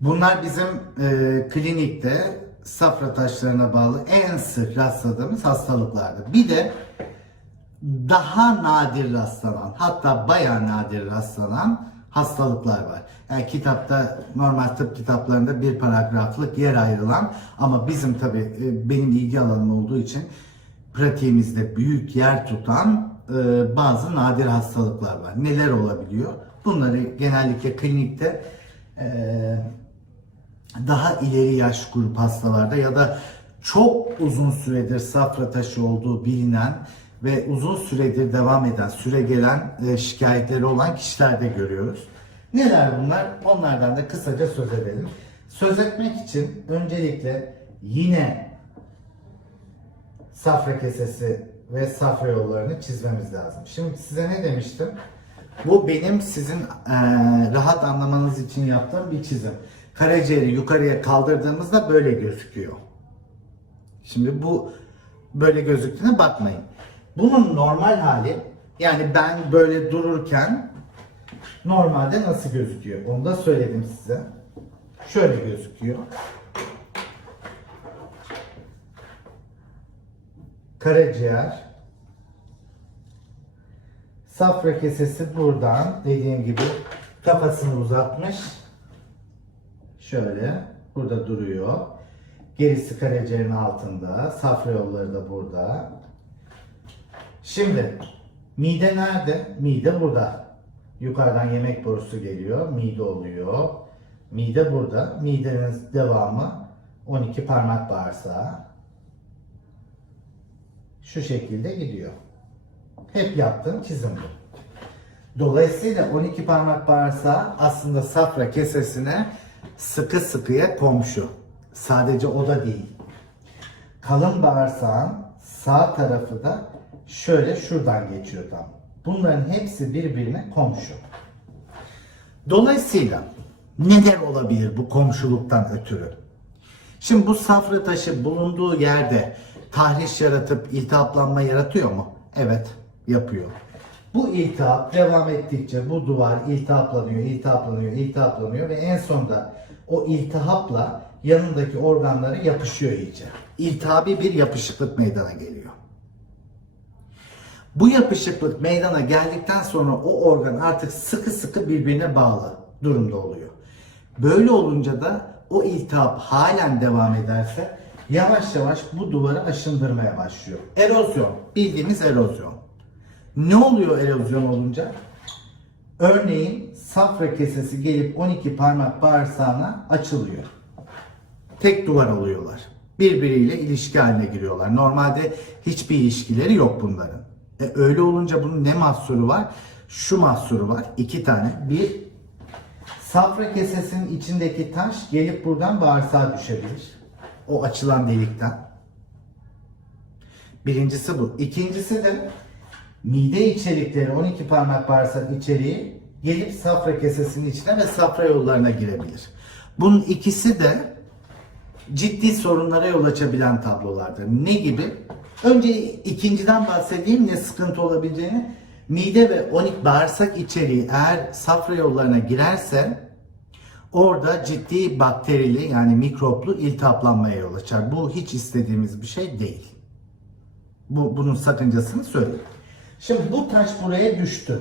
Bunlar bizim e, klinikte safra taşlarına bağlı en sık rastladığımız hastalıklardır. Bir de daha nadir rastlanan, hatta bayağı nadir rastlanan hastalıklar var. Yani kitapta, normal tıp kitaplarında bir paragraflık yer ayrılan ama bizim tabi benim ilgi alanım olduğu için pratiğimizde büyük yer tutan e, bazı nadir hastalıklar var. Neler olabiliyor? Bunları genellikle klinikte e, daha ileri yaş grup hastalarda ya da çok uzun süredir safra taşı olduğu bilinen ve uzun süredir devam eden, süre gelen e, şikayetleri olan kişilerde görüyoruz. Neler bunlar? Onlardan da kısaca söz edelim. Söz etmek için öncelikle yine safra kesesi ve safra yollarını çizmemiz lazım. Şimdi size ne demiştim? Bu benim sizin eee, rahat anlamanız için yaptığım bir çizim. Karaciğeri yukarıya kaldırdığımızda böyle gözüküyor. Şimdi bu böyle gözüktüğüne bakmayın. Bunun normal hali yani ben böyle dururken normalde nasıl gözüküyor? Onu da söyledim size. Şöyle gözüküyor. Karaciğer Safra kesesi buradan dediğim gibi kafasını uzatmış. Şöyle burada duruyor. Gerisi karaciğerin altında. Safra yolları da burada. Şimdi mide nerede? Mide burada. Yukarıdan yemek borusu geliyor. Mide oluyor. Mide burada. Midenin devamı 12 parmak bağırsağı. Şu şekilde gidiyor. Hep yaptığım çizim bu. Dolayısıyla 12 parmak bağırsağı aslında safra kesesine sıkı sıkıya komşu. Sadece o da değil. Kalın bağırsağın sağ tarafı da şöyle şuradan geçiyor tam. Bunların hepsi birbirine komşu. Dolayısıyla neler olabilir bu komşuluktan ötürü? Şimdi bu safra taşı bulunduğu yerde tahriş yaratıp iltihaplanma yaratıyor mu? Evet, yapıyor. Bu iltihap devam ettikçe bu duvar iltihaplanıyor, iltihaplanıyor, iltihaplanıyor ve en sonunda o iltihapla yanındaki organlara yapışıyor iyice. İltihabi bir yapışıklık meydana geliyor. Bu yapışıklık meydana geldikten sonra o organ artık sıkı sıkı birbirine bağlı durumda oluyor. Böyle olunca da o iltihap halen devam ederse yavaş yavaş bu duvarı aşındırmaya başlıyor. Erozyon, bildiğimiz erozyon. Ne oluyor erozyon olunca? Örneğin safra kesesi gelip 12 parmak bağırsağına açılıyor. Tek duvar oluyorlar. Birbiriyle ilişki haline giriyorlar. Normalde hiçbir ilişkileri yok bunların. E öyle olunca bunun ne mahsuru var? Şu mahsuru var. iki tane. Bir, safra kesesinin içindeki taş gelip buradan bağırsağa düşebilir. O açılan delikten. Birincisi bu. İkincisi de mide içerikleri 12 parmak bağırsak içeriği gelip safra kesesinin içine ve safra yollarına girebilir. Bunun ikisi de ciddi sorunlara yol açabilen tablolardır. Ne gibi? Önce ikinciden bahsedeyim ne sıkıntı olabileceğini. Mide ve 12 bağırsak içeriği eğer safra yollarına girerse orada ciddi bakterili yani mikroplu iltihaplanmaya yol açar. Bu hiç istediğimiz bir şey değil. Bu, bunun sakıncasını söyleyeyim. Şimdi bu taş buraya düştü.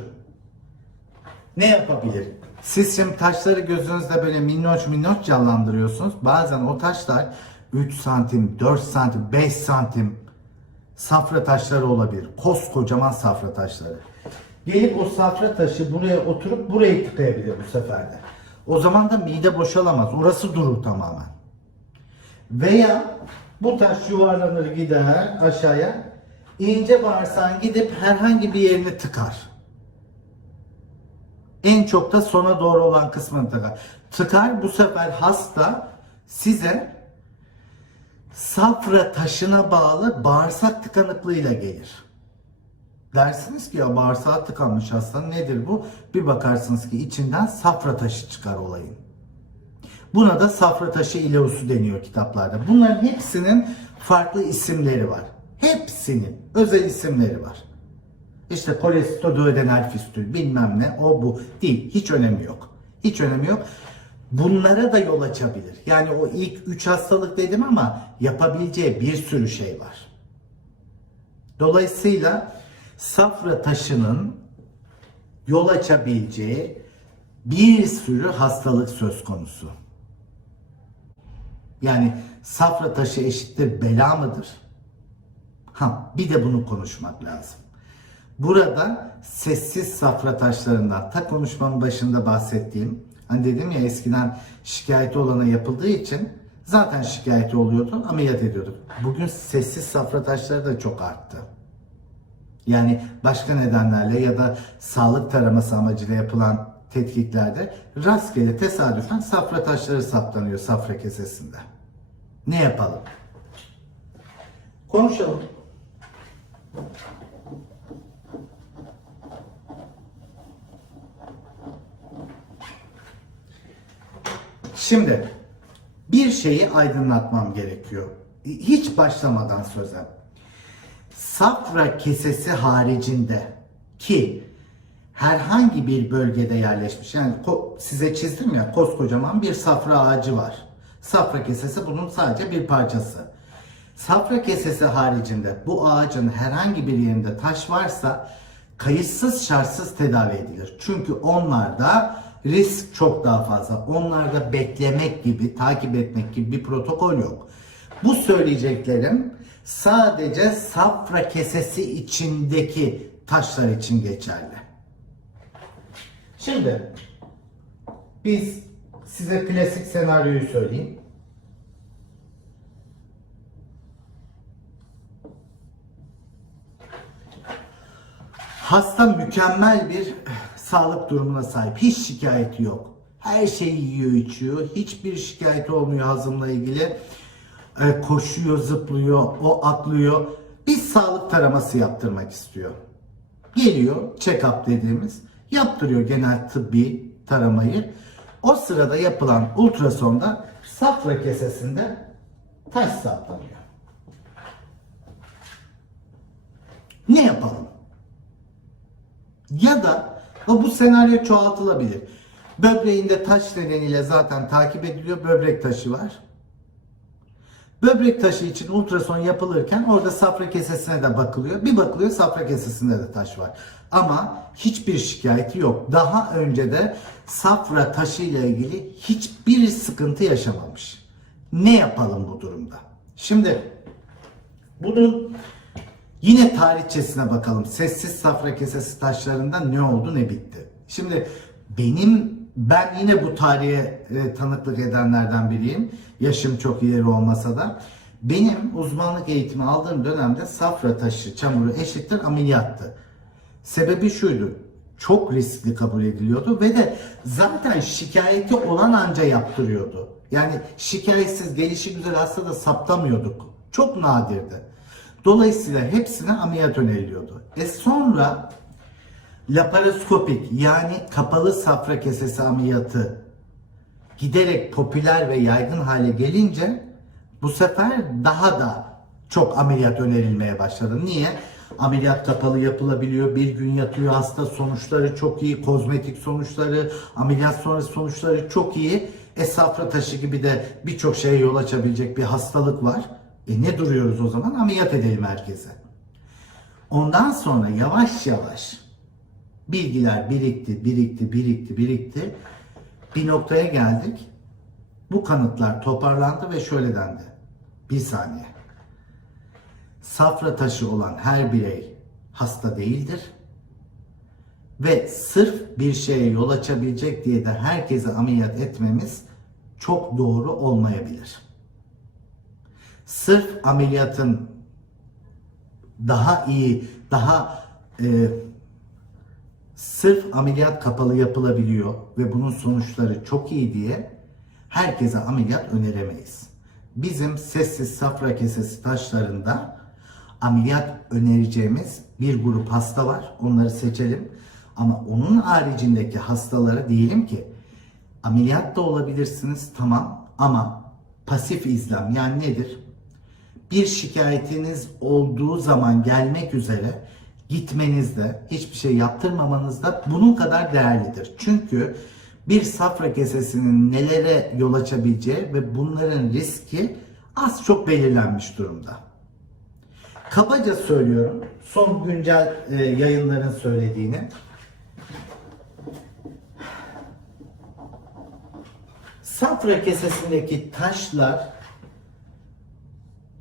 Ne yapabilir? Siz şimdi taşları gözünüzde böyle minnoş minnoş canlandırıyorsunuz. Bazen o taşlar 3 santim, 4 santim, 5 santim safra taşları olabilir. Koskocaman safra taşları. Gelip o safra taşı buraya oturup burayı tıkayabilir bu sefer de. O zaman da mide boşalamaz. Orası durur tamamen. Veya bu taş yuvarlanır gider aşağıya. İnce bağırsağın gidip herhangi bir yerini tıkar. En çok da sona doğru olan kısmını tıkar. Tıkar bu sefer hasta size safra taşına bağlı bağırsak tıkanıklığıyla gelir. Dersiniz ki ya bağırsağı tıkanmış hasta nedir bu? Bir bakarsınız ki içinden safra taşı çıkar olayın. Buna da safra taşı ileusu deniyor kitaplarda. Bunların hepsinin farklı isimleri var. Hepsinin özel isimleri var. İşte kolestodödenal fistül bilmem ne o bu değil. Hiç önemi yok. Hiç önemi yok. bunlara da yol açabilir. Yani o ilk üç hastalık dedim ama yapabileceği bir sürü şey var. Dolayısıyla safra taşının yol açabileceği bir sürü hastalık söz konusu. Yani safra taşı eşittir bela mıdır? Ha, bir de bunu konuşmak lazım. Burada sessiz safra taşlarından ta konuşmanın başında bahsettiğim hani dedim ya eskiden şikayeti olana yapıldığı için zaten şikayeti oluyordu ameliyat ediyorduk. Bugün sessiz safra taşları da çok arttı. Yani başka nedenlerle ya da sağlık taraması amacıyla yapılan tetkiklerde rastgele tesadüfen safra taşları saptanıyor safra kesesinde. Ne yapalım? Konuşalım. Şimdi bir şeyi aydınlatmam gerekiyor. Hiç başlamadan söze. Safra kesesi haricinde ki herhangi bir bölgede yerleşmiş. Yani size çizdim ya koskocaman bir safra ağacı var. Safra kesesi bunun sadece bir parçası. Safra kesesi haricinde bu ağacın herhangi bir yerinde taş varsa kayıtsız şartsız tedavi edilir. Çünkü onlarda risk çok daha fazla. Onlarda beklemek gibi, takip etmek gibi bir protokol yok. Bu söyleyeceklerim sadece safra kesesi içindeki taşlar için geçerli. Şimdi biz size klasik senaryoyu söyleyeyim. Hasta mükemmel bir sağlık durumuna sahip. Hiç şikayeti yok. Her şeyi yiyor, içiyor. Hiçbir şikayeti olmuyor hazımla ilgili. Ee, koşuyor, zıplıyor, o atlıyor. Bir sağlık taraması yaptırmak istiyor. Geliyor, check-up dediğimiz. Yaptırıyor genel tıbbi taramayı. O sırada yapılan ultrasonda safra kesesinde taş saptanıyor. Ne yapalım? Ya da bu senaryo çoğaltılabilir. Böbreğinde taş nedeniyle zaten takip ediliyor. Böbrek taşı var. Böbrek taşı için ultrason yapılırken orada safra kesesine de bakılıyor. Bir bakılıyor safra kesesinde de taş var. Ama hiçbir şikayeti yok. Daha önce de safra taşı ile ilgili hiçbir sıkıntı yaşamamış. Ne yapalım bu durumda? Şimdi bunun Yine tarihçesine bakalım. Sessiz safra kesesi taşlarında ne oldu ne bitti. Şimdi benim ben yine bu tarihe e, tanıklık edenlerden biriyim. Yaşım çok ileri olmasa da. Benim uzmanlık eğitimi aldığım dönemde safra taşı çamuru eşittir ameliyattı. Sebebi şuydu. Çok riskli kabul ediliyordu ve de zaten şikayeti olan anca yaptırıyordu. Yani şikayetsiz gelişi güzel hasta da saptamıyorduk. Çok nadirdi. Dolayısıyla hepsine ameliyat öneriliyordu. E sonra laparoskopik yani kapalı safra kesesi ameliyatı giderek popüler ve yaygın hale gelince bu sefer daha da çok ameliyat önerilmeye başladı. Niye? Ameliyat kapalı yapılabiliyor, bir gün yatıyor hasta, sonuçları çok iyi, kozmetik sonuçları, ameliyat sonrası sonuçları çok iyi. E safra taşı gibi de birçok şeye yol açabilecek bir hastalık var. E ne duruyoruz o zaman? Ameliyat edelim herkese. Ondan sonra yavaş yavaş bilgiler birikti, birikti, birikti, birikti. Bir noktaya geldik. Bu kanıtlar toparlandı ve şöyle dendi. Bir saniye. Safra taşı olan her birey hasta değildir. Ve sırf bir şeye yol açabilecek diye de herkese ameliyat etmemiz çok doğru olmayabilir. Sırf ameliyatın daha iyi, daha e, sırf ameliyat kapalı yapılabiliyor ve bunun sonuçları çok iyi diye herkese ameliyat öneremeyiz. Bizim sessiz safra kesesi taşlarında ameliyat önereceğimiz bir grup hasta var. Onları seçelim. Ama onun haricindeki hastaları diyelim ki ameliyat da olabilirsiniz tamam ama pasif izlem yani nedir? Bir şikayetiniz olduğu zaman gelmek üzere gitmenizde, hiçbir şey yaptırmamanızda bunun kadar değerlidir. Çünkü bir safra kesesinin nelere yol açabileceği ve bunların riski az çok belirlenmiş durumda. Kabaca söylüyorum, son güncel e, yayınların söylediğini. Safra kesesindeki taşlar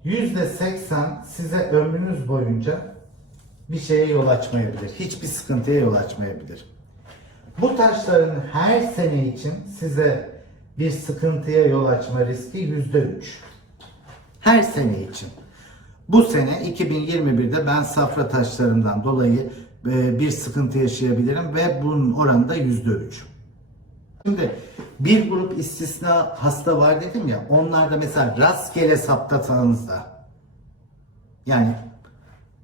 %80 size ömrünüz boyunca bir şeye yol açmayabilir. Hiçbir sıkıntıya yol açmayabilir. Bu taşların her sene için size bir sıkıntıya yol açma riski %3. Her sene için. Bu sene 2021'de ben safra taşlarımdan dolayı e, bir sıkıntı yaşayabilirim ve bunun oranı da %3. Şimdi bir grup istisna hasta var dedim ya onlarda mesela rastgele saptasanız da yani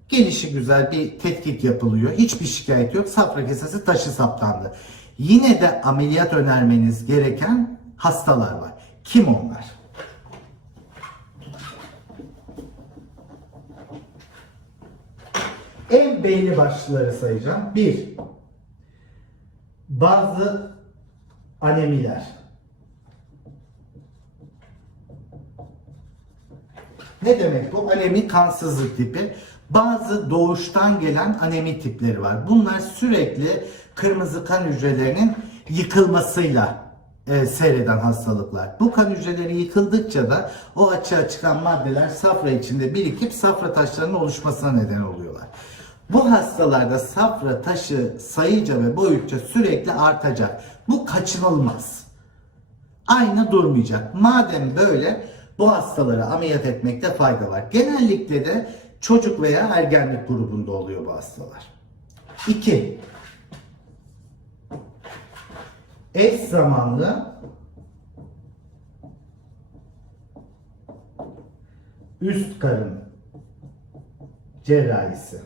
gelişi güzel bir tetkik yapılıyor. Hiçbir şikayet yok. Safra kesesi taşı saptandı. Yine de ameliyat önermeniz gereken hastalar var. Kim onlar? En belli başlıları sayacağım. Bir, bazı anemiler. Ne demek bu? Anemi kansızlık tipi. Bazı doğuştan gelen anemi tipleri var. Bunlar sürekli kırmızı kan hücrelerinin yıkılmasıyla e, seyreden hastalıklar. Bu kan hücreleri yıkıldıkça da o açığa çıkan maddeler safra içinde birikip safra taşlarının oluşmasına neden oluyorlar. Bu hastalarda safra taşı sayıca ve boyutça sürekli artacak. Bu kaçınılmaz. Aynı durmayacak. Madem böyle bu hastaları ameliyat etmekte fayda var. Genellikle de çocuk veya ergenlik grubunda oluyor bu hastalar. 2. Eş zamanlı üst karın cerrahisi.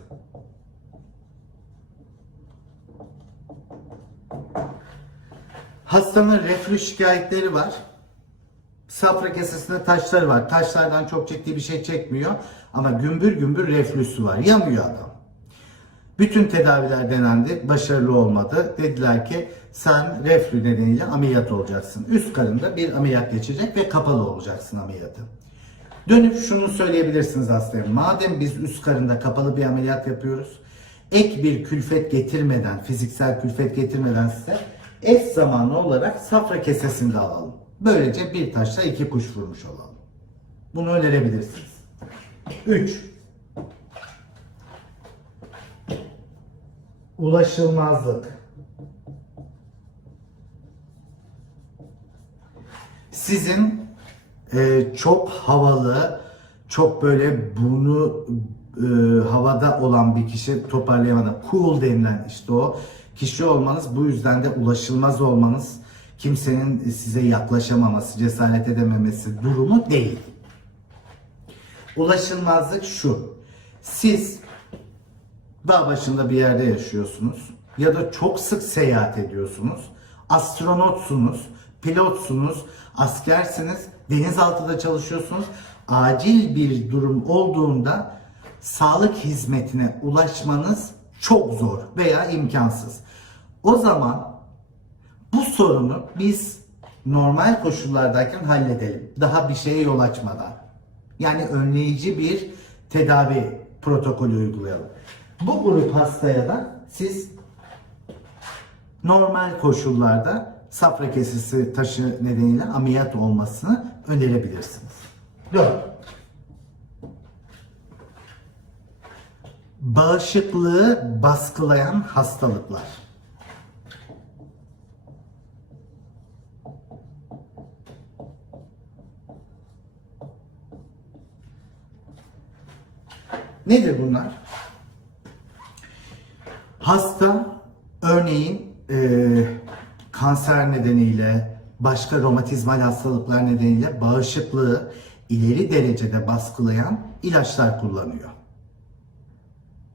Hastanın reflü şikayetleri var. Safra kesesinde taşları var. Taşlardan çok ciddi bir şey çekmiyor. Ama gümbür gümbür reflüsü var. Yanıyor adam. Bütün tedaviler denendi. Başarılı olmadı. Dediler ki sen reflü nedeniyle ameliyat olacaksın. Üst karında bir ameliyat geçecek ve kapalı olacaksın ameliyatı. Dönüp şunu söyleyebilirsiniz hastaya. Madem biz üst karında kapalı bir ameliyat yapıyoruz. Ek bir külfet getirmeden, fiziksel külfet getirmeden size eş zamanlı olarak safra kesesini de alalım. Böylece bir taşla iki kuş vurmuş olalım. Bunu önerebilirsiniz. 3. Ulaşılmazlık. Sizin e, çok havalı, çok böyle burnu e, havada olan bir kişi toparlayamadan cool denilen işte o kişi olmanız bu yüzden de ulaşılmaz olmanız kimsenin size yaklaşamaması, cesaret edememesi durumu değil. Ulaşılmazlık şu. Siz dağ başında bir yerde yaşıyorsunuz ya da çok sık seyahat ediyorsunuz. Astronotsunuz, pilotsunuz, askersiniz, denizaltıda çalışıyorsunuz. Acil bir durum olduğunda sağlık hizmetine ulaşmanız çok zor veya imkansız. O zaman bu sorunu biz normal koşullardayken halledelim. Daha bir şeye yol açmadan. Yani önleyici bir tedavi protokolü uygulayalım. Bu grup hastaya da siz normal koşullarda safra kesesi taşı nedeniyle ameliyat olmasını önerebilirsiniz. 4. Bağışıklığı baskılayan hastalıklar. Nedir bunlar? Hasta örneğin e, kanser nedeniyle, başka romatizmal hastalıklar nedeniyle bağışıklığı ileri derecede baskılayan ilaçlar kullanıyor.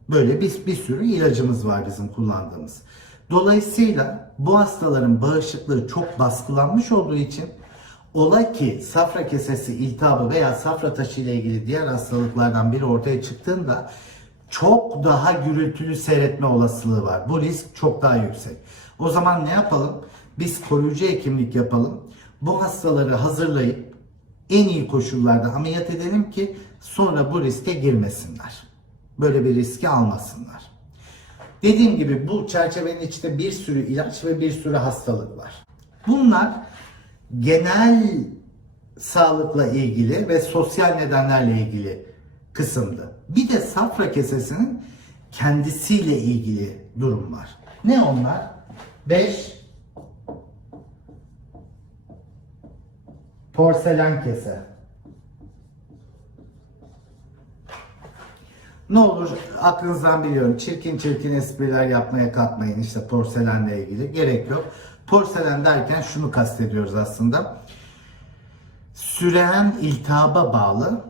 Böyle bir, bir sürü ilacımız var bizim kullandığımız. Dolayısıyla bu hastaların bağışıklığı çok baskılanmış olduğu için ola ki safra kesesi iltihabı veya safra taşı ile ilgili diğer hastalıklardan biri ortaya çıktığında çok daha gürültülü seyretme olasılığı var. Bu risk çok daha yüksek. O zaman ne yapalım? biz koruyucu hekimlik yapalım. Bu hastaları hazırlayıp en iyi koşullarda ameliyat edelim ki sonra bu riske girmesinler. Böyle bir riski almasınlar. Dediğim gibi bu çerçevenin içinde bir sürü ilaç ve bir sürü hastalık var. Bunlar genel sağlıkla ilgili ve sosyal nedenlerle ilgili kısımdı. Bir de safra kesesinin kendisiyle ilgili durum var. Ne onlar? 5 porselen kese. Ne olur aklınızdan biliyorum çirkin çirkin espriler yapmaya kalkmayın işte porselenle ilgili gerek yok. Porselen derken şunu kastediyoruz aslında. Süreyen iltihaba bağlı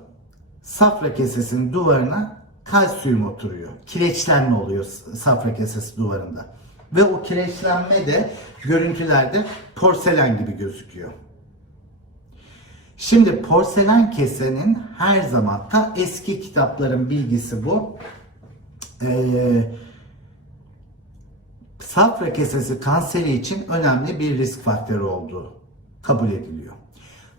safra kesesinin duvarına kalsiyum oturuyor. Kireçlenme oluyor safra kesesi duvarında. Ve o kireçlenme de görüntülerde porselen gibi gözüküyor. Şimdi porselen kesenin her zaman ta eski kitapların bilgisi bu. Ee, safra kesesi kanseri için önemli bir risk faktörü olduğu kabul ediliyor.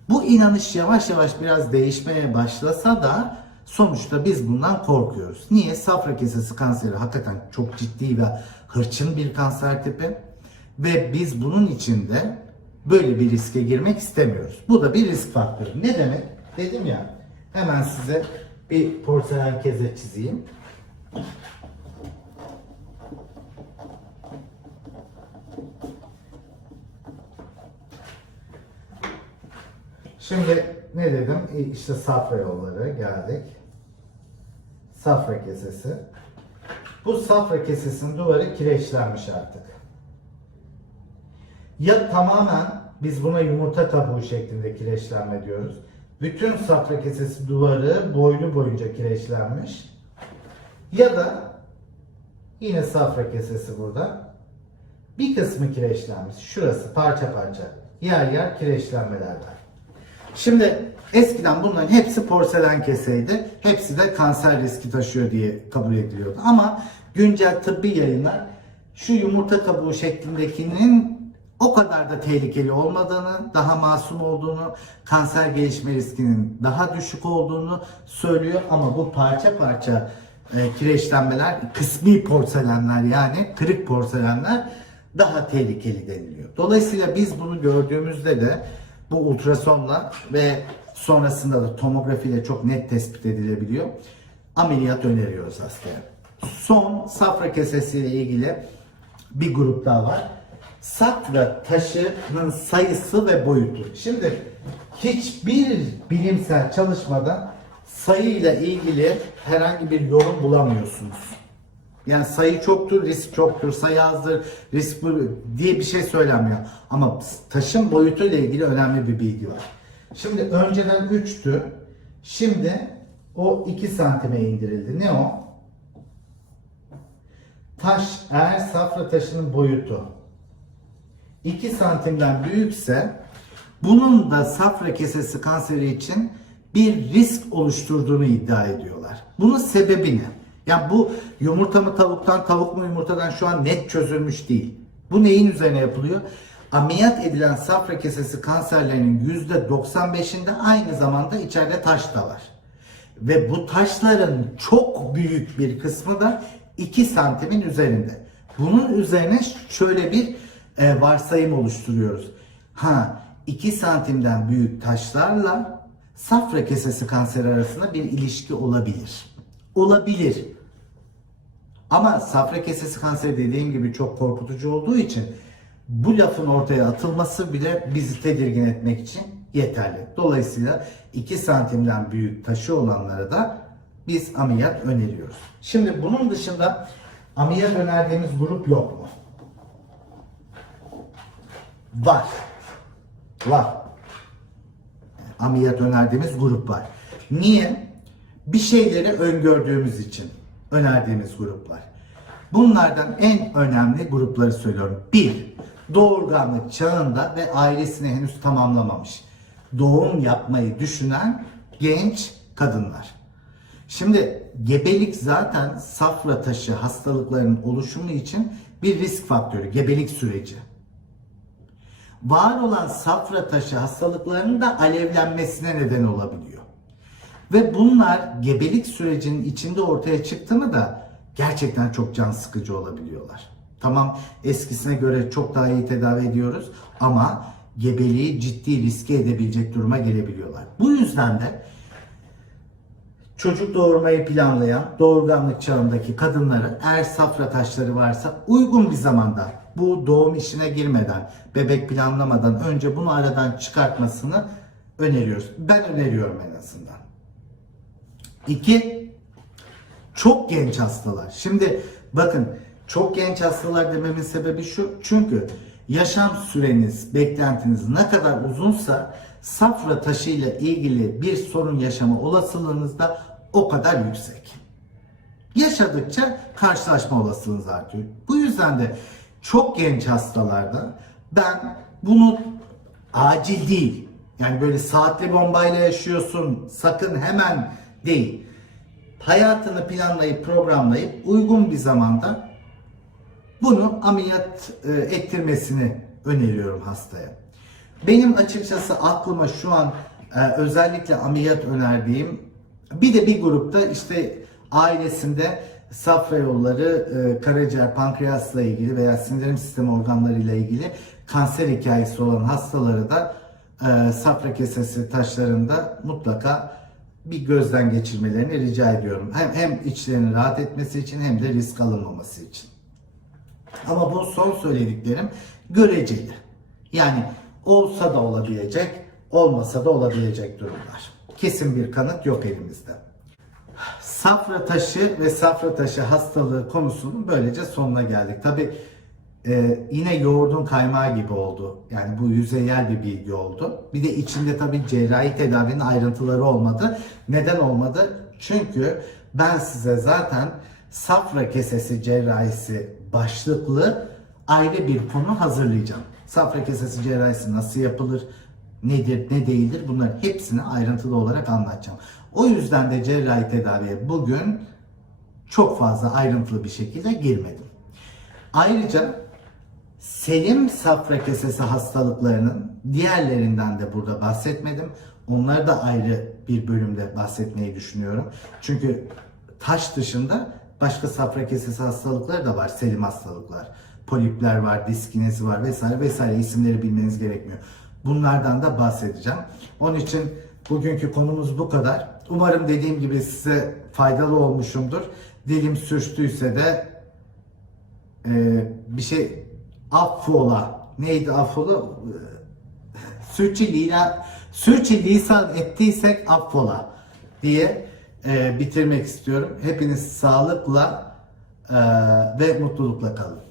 Bu inanış yavaş yavaş biraz değişmeye başlasa da sonuçta biz bundan korkuyoruz. Niye? Safra kesesi kanseri hakikaten çok ciddi ve hırçın bir kanser tipi ve biz bunun içinde böyle bir riske girmek istemiyoruz. Bu da bir risk faktörü. Ne demek? Dedim ya hemen size bir porselen keze çizeyim. Şimdi ne dedim? İşte safra yolları geldik. Safra kesesi. Bu safra kesesinin duvarı kireçlenmiş artık. Ya tamamen biz buna yumurta kabuğu şeklinde kireçlenme diyoruz. Bütün safra kesesi duvarı boylu boyunca kireçlenmiş. Ya da yine safra kesesi burada. Bir kısmı kireçlenmiş. Şurası parça parça. Yer yer kireçlenmeler var. Şimdi eskiden bunların hepsi porselen keseydi. Hepsi de kanser riski taşıyor diye kabul ediliyordu. Ama güncel tıbbi yayınlar şu yumurta kabuğu şeklindekinin o kadar da tehlikeli olmadığını, daha masum olduğunu, kanser gelişme riskinin daha düşük olduğunu söylüyor. Ama bu parça parça e, kireçlenmeler, kısmi porselenler yani kırık porselenler daha tehlikeli deniliyor. Dolayısıyla biz bunu gördüğümüzde de bu ultrasonla ve sonrasında da tomografiyle çok net tespit edilebiliyor. Ameliyat öneriyoruz hastaya. Son safra kesesiyle ilgili bir grup daha var. Safra taşının sayısı ve boyutu. Şimdi hiçbir bilimsel çalışmada sayıyla ilgili herhangi bir yorum bulamıyorsunuz. Yani sayı çoktur, risk çoktur, sayı azdır, risk bu diye bir şey söylenmiyor. Ama taşın boyutuyla ilgili önemli bir bilgi var. Şimdi önceden 3'tü. Şimdi o 2 santime indirildi. Ne o? Taş eğer safra taşının boyutu 2 santimden büyükse bunun da safra kesesi kanseri için bir risk oluşturduğunu iddia ediyorlar. Bunun sebebi ne? Yani bu yumurta mı tavuktan, tavuk mu yumurtadan şu an net çözülmüş değil. Bu neyin üzerine yapılıyor? Ameliyat edilen safra kesesi kanserlerinin %95'inde aynı zamanda içeride taş da var. Ve bu taşların çok büyük bir kısmı da 2 santimin üzerinde. Bunun üzerine şöyle bir e, varsayım oluşturuyoruz. Ha 2 santimden büyük taşlarla safra kesesi kanseri arasında bir ilişki olabilir. Olabilir. Ama safra kesesi kanseri dediğim gibi çok korkutucu olduğu için bu lafın ortaya atılması bile bizi tedirgin etmek için yeterli. Dolayısıyla 2 santimden büyük taşı olanlara da biz ameliyat öneriyoruz. Şimdi bunun dışında ameliyat önerdiğimiz grup yok mu? Var. Var. Ameliyat önerdiğimiz grup var. Niye? Bir şeyleri öngördüğümüz için önerdiğimiz gruplar. Bunlardan en önemli grupları söylüyorum. Bir, doğurganlık çağında ve ailesini henüz tamamlamamış. Doğum yapmayı düşünen genç kadınlar. Şimdi gebelik zaten safra taşı hastalıklarının oluşumu için bir risk faktörü, gebelik süreci. Var olan safra taşı hastalıklarının da alevlenmesine neden olabiliyor. Ve bunlar gebelik sürecinin içinde ortaya çıktı mı da gerçekten çok can sıkıcı olabiliyorlar. Tamam eskisine göre çok daha iyi tedavi ediyoruz ama gebeliği ciddi riske edebilecek duruma gelebiliyorlar. Bu yüzden de çocuk doğurmayı planlayan doğurganlık çağındaki kadınları eğer safra taşları varsa uygun bir zamanda bu doğum işine girmeden, bebek planlamadan önce bunu aradan çıkartmasını öneriyoruz. Ben öneriyorum en azından. İki, çok genç hastalar. Şimdi bakın çok genç hastalar dememin sebebi şu. Çünkü yaşam süreniz, beklentiniz ne kadar uzunsa safra taşıyla ilgili bir sorun yaşama olasılığınız da o kadar yüksek. Yaşadıkça karşılaşma olasılığınız artıyor. Bu yüzden de çok genç hastalarda ben bunu acil değil. Yani böyle saatli bombayla yaşıyorsun sakın hemen değil. Hayatını planlayıp programlayıp uygun bir zamanda bunu ameliyat e, ettirmesini öneriyorum hastaya. Benim açıkçası aklıma şu an e, özellikle ameliyat önerdiğim bir de bir grupta işte ailesinde safra yolları, e, karaciğer, pankreasla ilgili veya sindirim sistemi organlarıyla ilgili kanser hikayesi olan hastaları da e, safra kesesi taşlarında mutlaka bir gözden geçirmelerini rica ediyorum. Hem, hem içlerinin rahat etmesi için hem de risk alınmaması için. Ama bu son söylediklerim göreceli. Yani olsa da olabilecek, olmasa da olabilecek durumlar. Kesin bir kanıt yok elimizde. Safra taşı ve safra taşı hastalığı konusunun böylece sonuna geldik. Tabi yine yoğurdun kaymağı gibi oldu. Yani bu yüzeyel bir bilgi oldu. Bir de içinde tabi cerrahi tedavinin ayrıntıları olmadı. Neden olmadı? Çünkü ben size zaten safra kesesi cerrahisi başlıklı ayrı bir konu hazırlayacağım. Safra kesesi cerrahisi nasıl yapılır, nedir, ne değildir bunların hepsini ayrıntılı olarak anlatacağım. O yüzden de cerrahi tedaviye bugün çok fazla ayrıntılı bir şekilde girmedim. Ayrıca selim safra kesesi hastalıklarının diğerlerinden de burada bahsetmedim. Onları da ayrı bir bölümde bahsetmeyi düşünüyorum. Çünkü taş dışında başka safra kesesi hastalıkları da var. Selim hastalıklar. Polipler var, diskinezi var vesaire vesaire isimleri bilmeniz gerekmiyor. Bunlardan da bahsedeceğim. Onun için bugünkü konumuz bu kadar. Umarım dediğim gibi size faydalı olmuşumdur. Dilim sürçtüyse de e, bir şey affola. Neydi affola? Sürçülisan, sürçülisan ettiysek affola diye e, bitirmek istiyorum. Hepiniz sağlıkla e, ve mutlulukla kalın.